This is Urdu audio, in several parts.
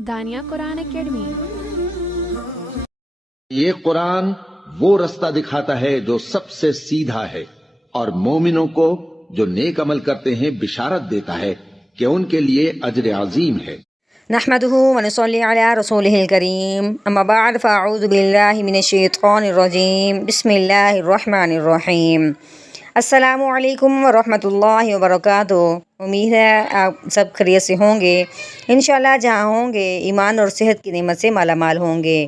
دانیہ قرآن اکیڈمی۔ یہ قرآن وہ رستہ دکھاتا ہے جو سب سے سیدھا ہے، اور مومنوں کو جو نیک عمل کرتے ہیں بشارت دیتا ہے کہ ان کے لیے اجر عظیم ہے۔ نحمده ونصلي على رسوله الكريم اما بعد فاعوذ بالله من الشیطان الرجیم بسم اللہ الرحمن الرحیم۔ السلام علیکم ورحمۃ اللہ وبرکاتہ۔ امید ہے آپ سب خیریت سے ہوں گے، انشاءاللہ جہاں ہوں گے ایمان اور صحت کی نعمت سے مالا مال ہوں گے۔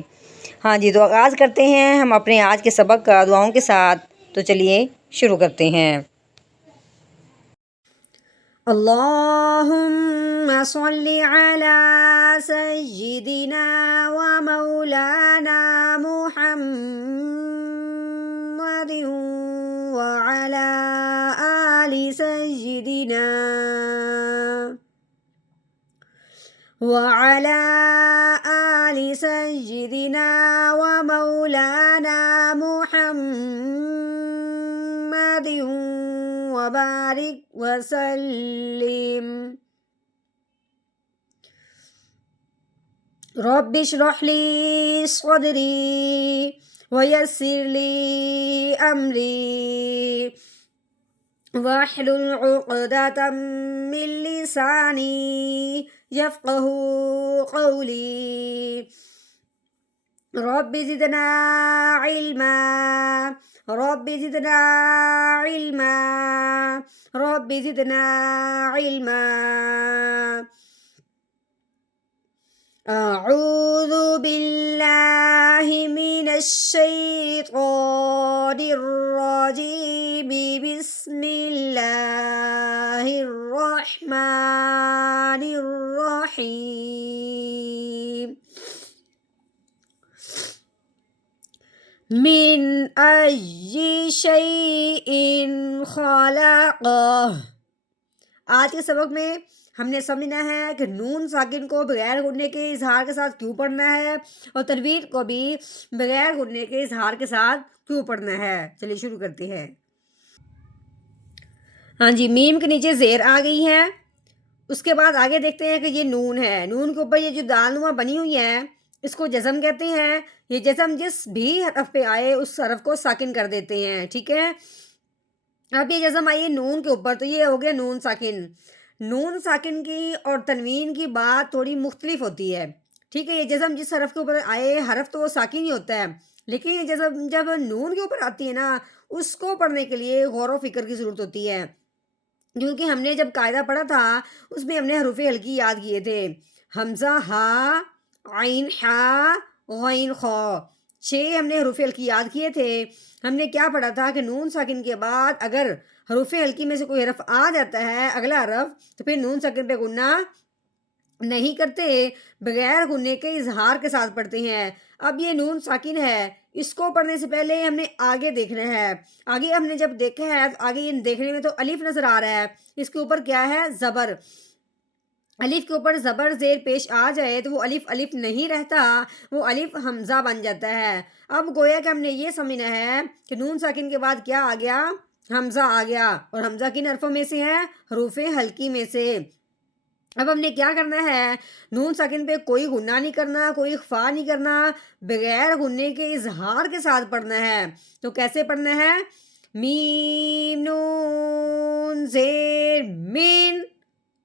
ہاں جی، تو آغاز کرتے ہیں ہم اپنے آج کے سبق کا دعاؤں کے ساتھ۔ تو چلیے شروع کرتے ہیں۔ اللہم صلی علی سیدنا و مولانا محمد وعلی آل سیدنا وعلی آل سیدنا و مولانا محمد وبارک وسلم۔ رب اشرح لی صدری ویسر لی امری واحلل عقدۃ من لسانی یفقہوا قولی۔ رب زدنا علما رب زدنا علما رب زدنا علما۔ اعوذ باللہ من الشیطان الرجیم بسم اللہ الرحمن الرحیم۔ من ای شیء خلقہ۔ آج کے سبق میں ہم نے سمجھنا ہے کہ نون ساکن کو بغیر غننے کے اظہار کے ساتھ کیوں پڑھنا ہے، اور تنوین کو بھی بغیر غننے کے اظہار کے ساتھ کیوں پڑھنا ہے۔ چلیے شروع کرتے ہیں۔ ہاں جی، میم کے نیچے زیر آ گئی ہے، اس کے بعد آگے دیکھتے ہیں کہ یہ نون ہے۔ نون کے اوپر یہ جو دال نما بنی ہوئی ہے اس کو جزم کہتے ہیں۔ یہ جزم جس بھی حرف پہ آئے اس حرف کو ساکن کر دیتے ہیں، ٹھیک ہے۔ اب یہ جزم آئی ہے نون کے اوپر، تو یہ ہو گیا نون ساکن۔ نون ساکن کی اور تنوین کی بات تھوڑی مختلف ہوتی ہے، ٹھیک ہے۔ یہ جزم جس حرف کے اوپر آئے، حرف تو وہ ساکن ہی ہوتا ہے، لیکن یہ جزم جب نون کے اوپر آتی ہے نا، اس کو پڑھنے کے لیے غور و فکر کی ضرورت ہوتی ہے، کیونکہ ہم نے جب قاعدہ پڑھا تھا اس میں ہم نے حروف ہلکی یاد کیے تھے۔ حمزہ ہا، عین ہا، غین خا، 6 ہم نے حروف ہلکی یاد کیے تھے۔ ہم نے کیا پڑھا تھا کہ نون ساکن کے بعد اگر حروف ہلکی میں سے کوئی حرف آ جاتا ہے، اگلا حرف، تو پھر نون ساکن پہ غنہ نہیں کرتے، بغیر غننے کے اظہار کے ساتھ پڑھتے ہیں۔ اب یہ نون ساکن ہے، اس کو پڑھنے سے پہلے ہم نے آگے دیکھنا ہے۔ آگے ہم نے جب دیکھا ہے تو آگے یہ دیکھنے میں تو الف نظر آ رہا ہے، اس کے اوپر کیا ہے؟ زبر۔ الف کے اوپر زبر زیر پیش آ جائے تو وہ الف الف نہیں رہتا، وہ الف حمزہ بن جاتا ہے۔ اب گویا کہ ہم نے یہ سمجھنا ہے کہ نون ساکن کے بعد کیا آ گیا؟ حمزہ آ گیا، اور حمزہ کن حرفوں میں سے ہے؟ حروف ہلکی میں سے۔ اب ہم نے کیا کرنا ہے؟ نون ساکن پہ کوئی غنہ نہیں کرنا، کوئی اخفا نہیں کرنا، بغیر غننے کے اظہار کے ساتھ پڑھنا ہے۔ تو کیسے پڑھنا ہے؟ میم نون زیر مین۔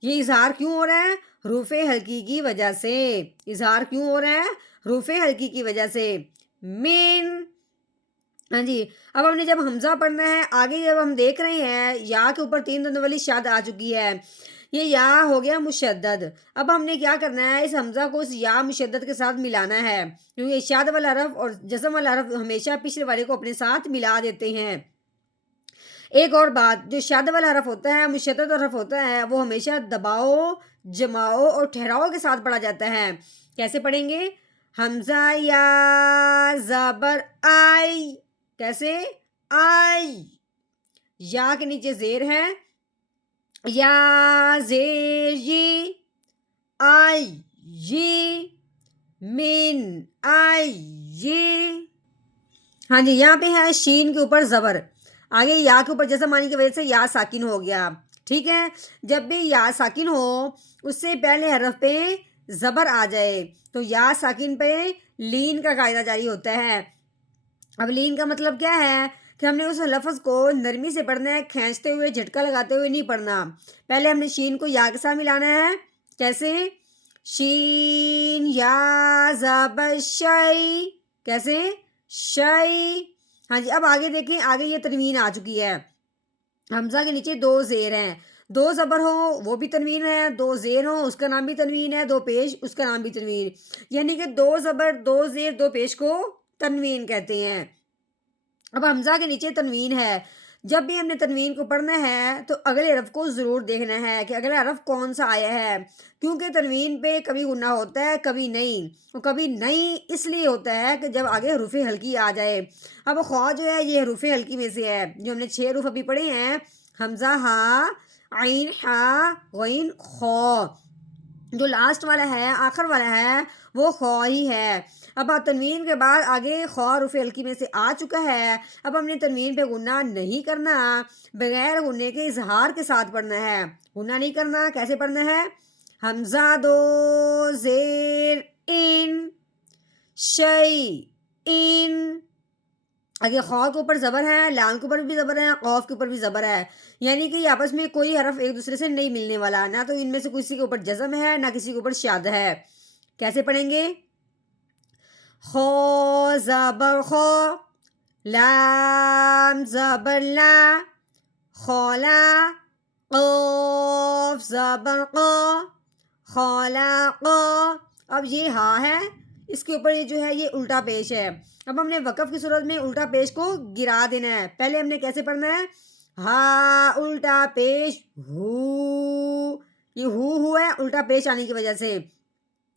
یہ اظہار کیوں ہو رہا ہے؟ حروف ہلکی کی وجہ سے۔ اظہار کیوں ہو رہا ہے؟ حروف ہلکی کی وجہ سے۔ مین۔ ہاں جی، اب ہم نے جب حمزہ پڑھنا ہے، آگے جب ہم دیکھ رہے ہیں یا کے اوپر 3 دندوں والی شاد آ چکی ہے، یہ یا ہو گیا مشدد۔ اب ہم نے کیا کرنا ہے؟ اس حمزہ کو اس یا مشدد کے ساتھ ملانا ہے، کیونکہ شاد والا حرف اور جزم والا حرف ہمیشہ پچھلے والے کو اپنے ساتھ ملا دیتے ہیں۔ ایک اور بات، جو شاد والا حرف ہوتا ہے، مشدد حرف ہوتا ہے، وہ ہمیشہ دباؤ، جماؤ اور ٹھہراؤ کے ساتھ پڑھا جاتا ہے۔ کیسے پڑھیں گے؟ حمزہ یا زبر آئی، کیسے؟ آئی۔ یا کے نیچے زیر ہے، یا زیر یی، آئی یی، من آئی یی۔ ہاں جی، یہاں پہ ہے شین کے اوپر زبر، آگے یا کے اوپر جزم آنے کی وجہ سے یا ساکن ہو گیا، ٹھیک ہے، جب بھی یا ساکن ہو اس سے پہلے حرف پہ زبر آ جائے تو یا ساکن پہ لین کا قاعدہ جاری ہوتا ہے۔ اب لین کا مطلب کیا ہے کہ ہم نے اس لفظ کو نرمی سے پڑھنا ہے، کھینچتے ہوئے جھٹکا لگاتے ہوئے نہیں پڑھنا۔ پہلے ہم نے شین کو یا کے ساتھ ملانا ہے، کیسے؟ شین یا زبر شئی، کیسے؟ شئی۔ ہاں جی، اب آگے دیکھیں، آگے یہ تنوین آ چکی ہے، حمزہ کے نیچے دو زیر ہیں، دو زبر ہو وہ بھی تنوین ہے، دو زیر ہو اس کا نام بھی تنوین ہے، دو پیش اس کا نام بھی تنوین، یعنی کہ دو زبر دو زیر دو پیش کو تنوین کہتے ہیں۔ اب حمزہ کے نیچے تنوین ہے، جب بھی ہم نے تنوین کو پڑھنا ہے تو اگلے حرف کو ضرور دیکھنا ہے کہ اگلا حرف کون سا آیا ہے، کیونکہ تنوین پہ کبھی غنہ ہوتا ہے کبھی نہیں، اور کبھی نہیں اس لیے ہوتا ہے کہ جب آگے حروف ہلکی آ جائے۔ اب خواہ جو ہے یہ حروف ہلکی میں سے ہے، جو ہم نے 6 حروف ابھی پڑھے ہیں، حمزہ ہا، عین ہا، غین خو، جو لاسٹ والا ہے آخر والا ہے وہ خو ہی ہے۔ اب تنوین کے بعد آگے خو حروف ہلکی میں سے آ چکا ہے، اب ہم نے تنوین پہ غنہ نہیں کرنا، بغیر غنے کے اظہار کے ساتھ پڑھنا ہے۔ غنہ نہیں کرنا، کیسے پڑھنا ہے؟ حمزہ دو زیر ان، شئی ان، آگے خو کے اوپر زبر ہے، لام کے اوپر بھی زبر ہے، قوف کے اوپر بھی زبر ہے، یعنی کہ یہ آپس میں کوئی حرف ایک دوسرے سے نہیں ملنے والا، نہ تو ان میں سے کسی کے اوپر جزم ہے نہ کسی کے اوپر شاد ہے۔ کیسے پڑھیں گے؟ خو زبر خو، لام زبر لا، خولا، قوف زبر قو، خولا قو۔ اب یہ ہا ہے، اس کے اوپر یہ جو ہے یہ الٹا پیش ہے، اب ہم نے وقف کی صورت میں الٹا پیش کو گرا دینا ہے۔ پہلے ہم نے کیسے پڑھنا ہے؟ ہا الٹا پیش ہو، یہ ہو ہے الٹا پیش آنے کی وجہ سے۔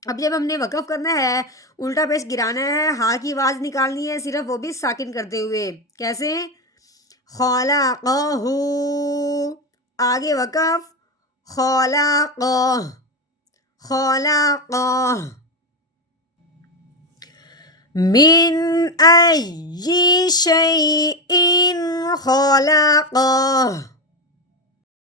اب جب ہم نے وقف کرنا ہے الٹا پیش گرانا ہے، ہا کی آواز نکالنی ہے صرف، وہ بھی ساکن کرتے ہوئے، کیسے؟ خلقہ، آگے وقف، خلقہ، خلقہ، من ای شیء خلقہ،